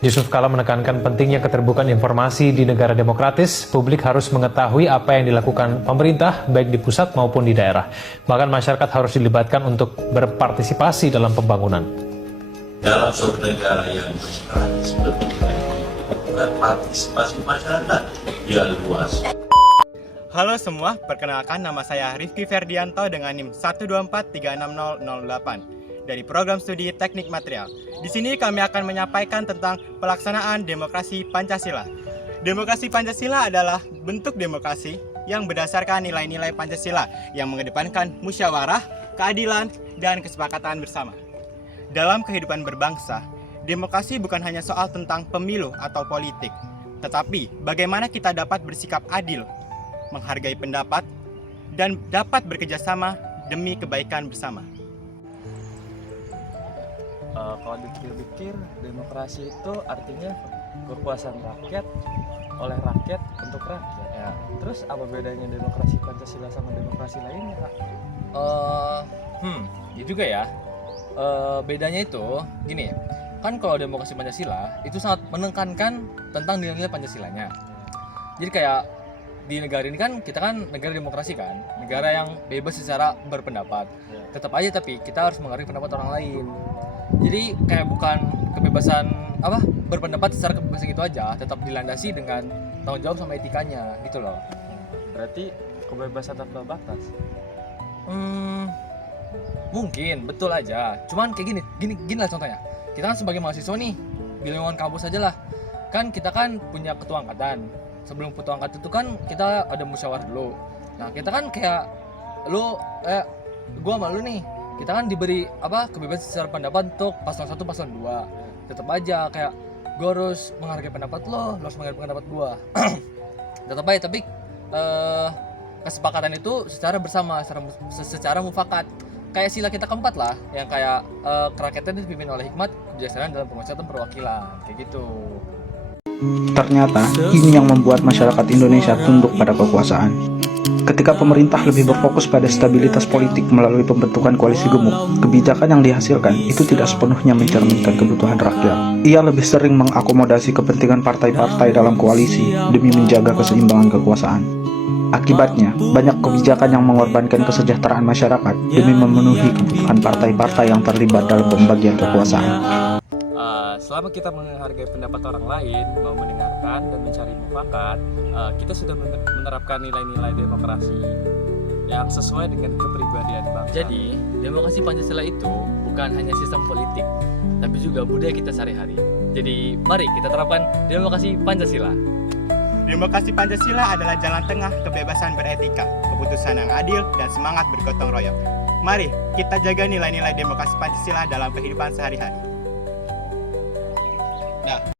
Yusuf Kala menekankan pentingnya keterbukaan informasi di negara demokratis, publik harus mengetahui apa yang dilakukan pemerintah, baik di pusat maupun di daerah. Bahkan masyarakat harus dilibatkan untuk berpartisipasi dalam pembangunan. Dalam suatu negara yang demokratis, lebih baik partisipasi masyarakat yang luas. Halo semua, perkenalkan nama saya Rifki Ferdianto dengan NIM 124360008 dari program studi Teknik Material. Di sini kami akan menyampaikan tentang pelaksanaan demokrasi Pancasila. Demokrasi Pancasila adalah bentuk demokrasi yang berdasarkan nilai-nilai Pancasila yang mengedepankan musyawarah, keadilan, dan kesepakatan bersama. Dalam kehidupan berbangsa, demokrasi bukan hanya soal tentang pemilu atau politik, tetapi bagaimana kita dapat bersikap adil, menghargai pendapat, dan dapat bekerjasama demi kebaikan bersama. Kalau dipikir-pikir, demokrasi itu artinya kekuasaan rakyat oleh rakyat untuk rakyat. Ya. Terus apa bedanya demokrasi Pancasila sama demokrasi lainnya, Kak? Ya juga ya. Bedanya itu gini, kan kalau demokrasi Pancasila itu sangat menekankan tentang nilai-nilai Pancasilanya. Jadi kayak di negara ini kan kita kan negara demokrasi kan, negara yang bebas secara berpendapat. Tetap aja tapi kita harus menghargai pendapat orang lain. Jadi kayak bukan kebebasan berpendapat secara kebebasan gitu aja, tetap dilandasi dengan tanggung jawab sama etikanya gitu loh. Berarti kebebasan tanpa batas. Mungkin betul aja. Cuman kayak gini lah contohnya. Kita kan sebagai mahasiswa nih di lingkungan kampus aja lah. Kan kita kan punya ketua angkatan. Sebelum ketua angkatan itu kan kita ada musyawarah dulu. Nah kita kan kayak gua sama lu nih, kita kan diberi kebebasan secara pendapat untuk paslon 1, paslon 2. Tetap aja kayak gua harus menghargai pendapat lo harus menghargai pendapat gua. Tetap aja tapi kesepakatan itu secara bersama, secara mufakat. Kayak sila kita keempat lah, yang kayak kerakyatan dipimpin oleh hikmat, kebijaksanaan dalam penguasaan perwakilan, kayak gitu. Ternyata, ini yang membuat masyarakat Indonesia tunduk pada kekuasaan. Ketika pemerintah lebih berfokus pada stabilitas politik melalui pembentukan koalisi gemuk, kebijakan yang dihasilkan itu tidak sepenuhnya mencerminkan kebutuhan rakyat. Ia lebih sering mengakomodasi kepentingan partai-partai dalam koalisi demi menjaga keseimbangan kekuasaan. Akibatnya, banyak kebijakan yang mengorbankan kesejahteraan masyarakat demi memenuhi kebutuhan partai-partai yang terlibat dalam pembagian kekuasaan. Selama kita menghargai pendapat orang lain, mau mendengarkan dan mencari mufakat, kita sudah menerapkan nilai-nilai demokrasi yang sesuai dengan kepribadian bangsa. Jadi, demokrasi Pancasila itu bukan hanya sistem politik, tapi juga budaya kita sehari-hari. Jadi, mari kita terapkan demokrasi Pancasila. Demokrasi Pancasila adalah jalan tengah kebebasan beretika, keputusan yang adil, dan semangat bergotong royong. Mari kita jaga nilai-nilai demokrasi Pancasila dalam kehidupan sehari-hari.